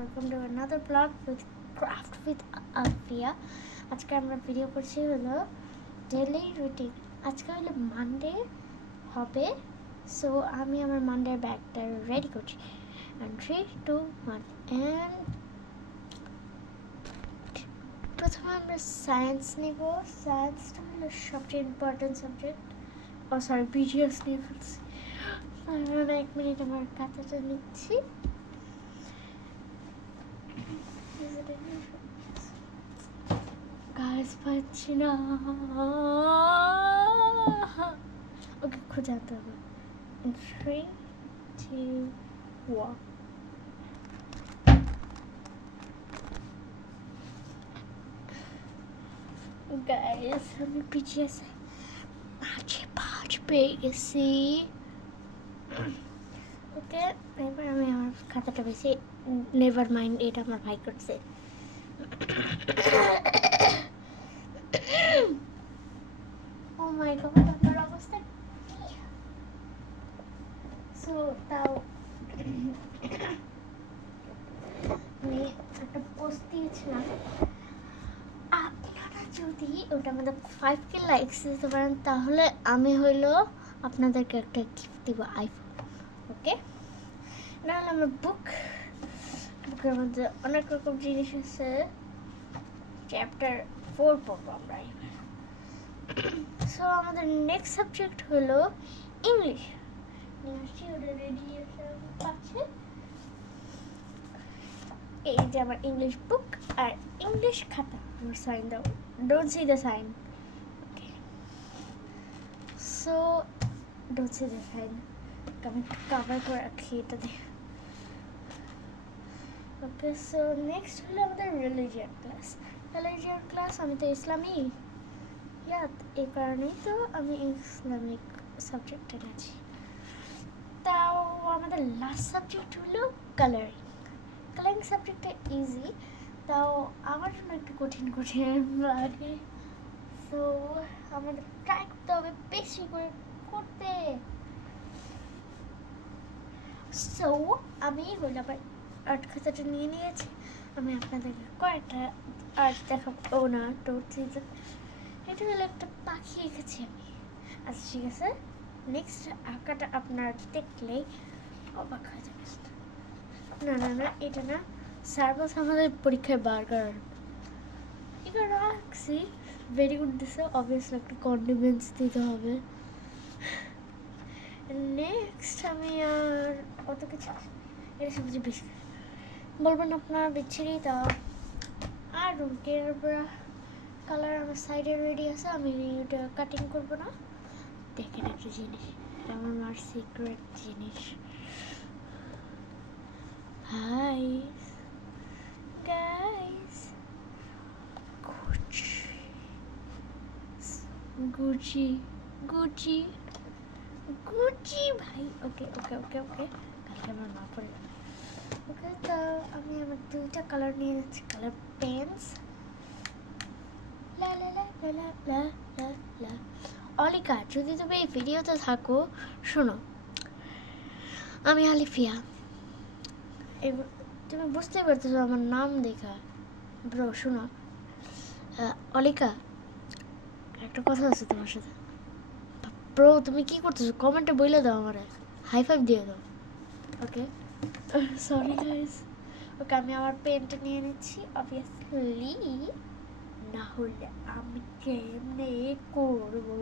welcome to another vlog with Craft with Alfia. আজকে আমরা video করছি হলো ডেইলি রুটিন। আজকে হলো মানডে হবে, সো আমি আমার মানডের ব্যাগটা রেডি করছি। And 3, 2, 1 and প্রথমে আমরা সায়েন্স নিব। সায়েন্সটা হলো সবচেয়ে ইম্পর্টেন্ট সাবজেক্ট। ও সরি, বিজিএস নিয়ে ফেলছি। আমি 1 মিনিট আমার খাতাটা নিচ্ছি। গাছ পাচ্ছি না, ওকে খুঁজে আনতে হবে। 3, 2, 1 গাইস, আমি বিজিএস 5 পেয়ে গেছি। ওকে, এবার আমি আমার খাতাটা বেশি নেভার মাইন্ড, এটা আমার ভাই করছে। ও মাই গড, আপনার অবস্থা কি? সো তাও আমি একটা পোস্ট দিয়েছিলাম, আপনারা যদি ওটা আমাদের 5K লাইকস দিতে পারেন তাহলে আমি হইলো আপনাদেরকে একটা গিফট দিব, আইফোন। ওকে, নাহলে আমার বুকের মধ্যে অনেক রকম জিনিস আছে। চ্যাপ্টার 4 পড়বো আমরা এবার। সো আমাদের নেক্সট সাবজেক্ট হলো ইংলিশ। নিশ্চয়ই ওটা রেডি আছে। এই যে আমার ইংলিশ বুক আর ইংলিশ খাতা। আমার সাইন দাও, don't see the sign. Okay, so don't see the sign, আমি কভার করে রাখি এটা দিয়ে। ওকে, সো নেক্সট হলো আমাদের রিলিজিয়ান ক্লাস। আমি তো ইসলামী, এই কারণেই তো আমি ইসলামিক সাবজেক্টে আছি। তাও আমাদের লাস্ট সাবজেক্ট হলো কালারিং সাবজেক্টটা ইজি, তাও আমার জন্য একটু কঠিন লাগে। সো আমাদের ট্রাই করতে হবে বেশি করে করতে। সো আমি আবার আর্ট খাতাটা নিয়ে নিয়েছি। আমি আপনাদেরকে কয়েকটা আর্ট দেখাবো না, এটা হলো একটা পাখি এঁকেছি আমি। আচ্ছা ঠিক আছে, নেক্সট আঁকাটা আপনারা দেখলেই অবাক হয়ে যাবে। না এটা না, স্যার বলছে আমাদের পরীক্ষায় বার্গার এটা রাখছি। ভেরি গুড দিছে, অবভিয়াসলি একটা কন্ডিমেন্টস দিতে হবে। নেক্সট আমি আর অত কিছু এটা সব কিছু বেশি বলবেন আপনার বিচ্ছিরি। তা আর রুমকের কালার আমার সাইডে রেডি আছে, আমি এটা কাটিং করবো না। দেখেন একটা জিনিস, এটা আমার সিক্রেট জিনিস। হাই গাইস, গুচি ভাই। ওকে, কালকে আমার না পড়ে গেল। ওকে, তো আমি আমার 2টা কালার নিয়ে যাচ্ছি, কালার পেন্স। অলিকা, যদি তুমি এই ভিডিওতে থাকো, শোনো, আমি আলিফিয়া। তুমি বুঝতে পারতেছো আমার নাম দেখা। ব্রো শোনো, অলিকা, একটা কথা আছে তোমার সাথে। ব্রো তুমি কি করতেছো? কমেন্টে বলে দাও, আমার হাই ফাইভ দিয়ে দাও। ওকে, সরি গাইস। ওকে, আমি আমার পেনটা নিয়ে নিচ্ছি। অবভিয়াসলি না হলে আমি কেমনে করবো,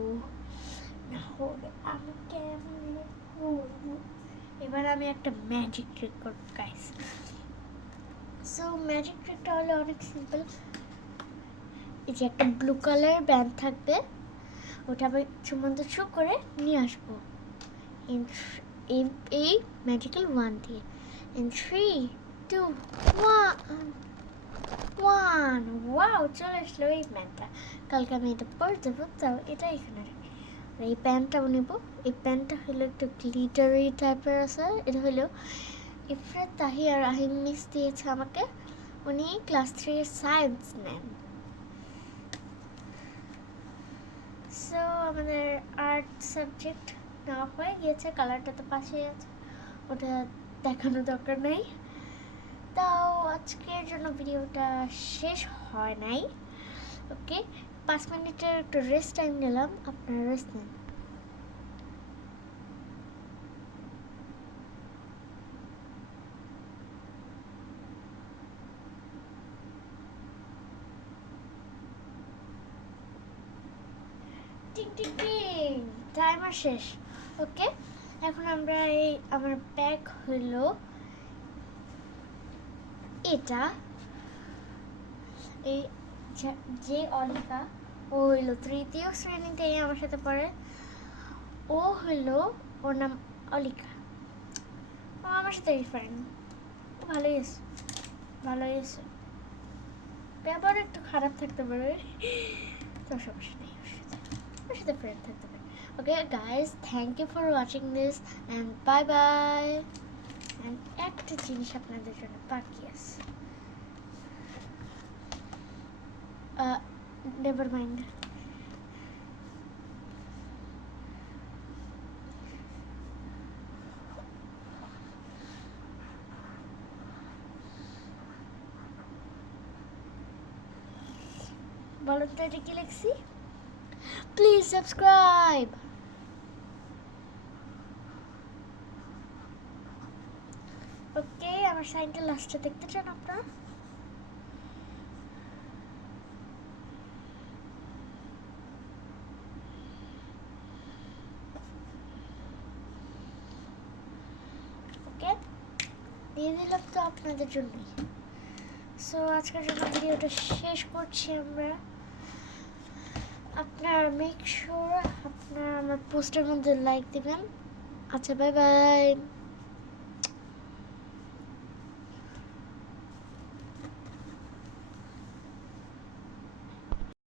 এবার আমি একটা ম্যাজিক ট্রিক করবো গাইস। সো ম্যাজিক ট্রিকটা হলো অনেক সিম্পল। এই যে একটা ব্লু কালার ব্যান্ড থাকবে, ওটা আমি চুমন্ত চু করে নিয়ে আসবো এই ম্যাজিক্যাল ওয়ান দিয়ে। In 3, 2, 1 ওয়াও, চলে আসলো এই প্যান্টটা। কালকে আমি এটা পরে দেবো, তাও এটা এখানে রাখি। এই প্যান্টটাও নেবো। এই প্যান্টটা হলো একটু গ্লিটারি টাইপের আছে। এটা হলো ইফরাত তাহিয়া রাহিম মিস দিয়েছে আমাকে, উনি ক্লাস 3 এর সায়েন্স নেন। সো আমাদের আর্ট সাবজেক্ট নেওয়া হয়ে গিয়েছে। কালারটা তো পাশেই আছে, ওটা দেখানোর দরকার নেই। তাও আজকের জন্য ভিডিওটা শেষ হয় নাই। ওকে, 5 মিনিটের একটু রেস্ট টাইম নিলাম, আপনারা রেস্ট নেন। টিং টিং টিং, টাইমার শেষ। ওকে, এখন আমরা এই আমার ব্যাগ হলো এটা। এই যে অলিকা, ও হইলো 3য় শ্রেণীতে আমার সাথে পড়ে। ও হইলো, ওর নাম অলিকা, ও আমার সাথে ফ্রেন্ড। ভালোই আছে, ভালোই আছে, ব্যাপার একটু খারাপ থাকতে পারে, তো সমস্যা নেই, ওর সাথে ফ্রেন্ড থাকতে পারে। Okay guys, thank you for watching this and bye bye. And একটা জিনিস আপনাদের জন্য বাকি আছে, নেভার মাইন্ড। বলেন তো এটা কি লিখছি? Please subscribe. ওকে, আমার সাইনটা লাস্টে দেখতে চান আপনারা? ওকে, দিয়ে দিলাম তো আপনাদের জন্যই। সো আজকের জন্য ভিডিওটা শেষ করছি আমরা। আপনারা মেক শিওর আপনারা আমার পোস্টের মধ্যে লাইক দিবেন। আচ্ছা, বাই বাই।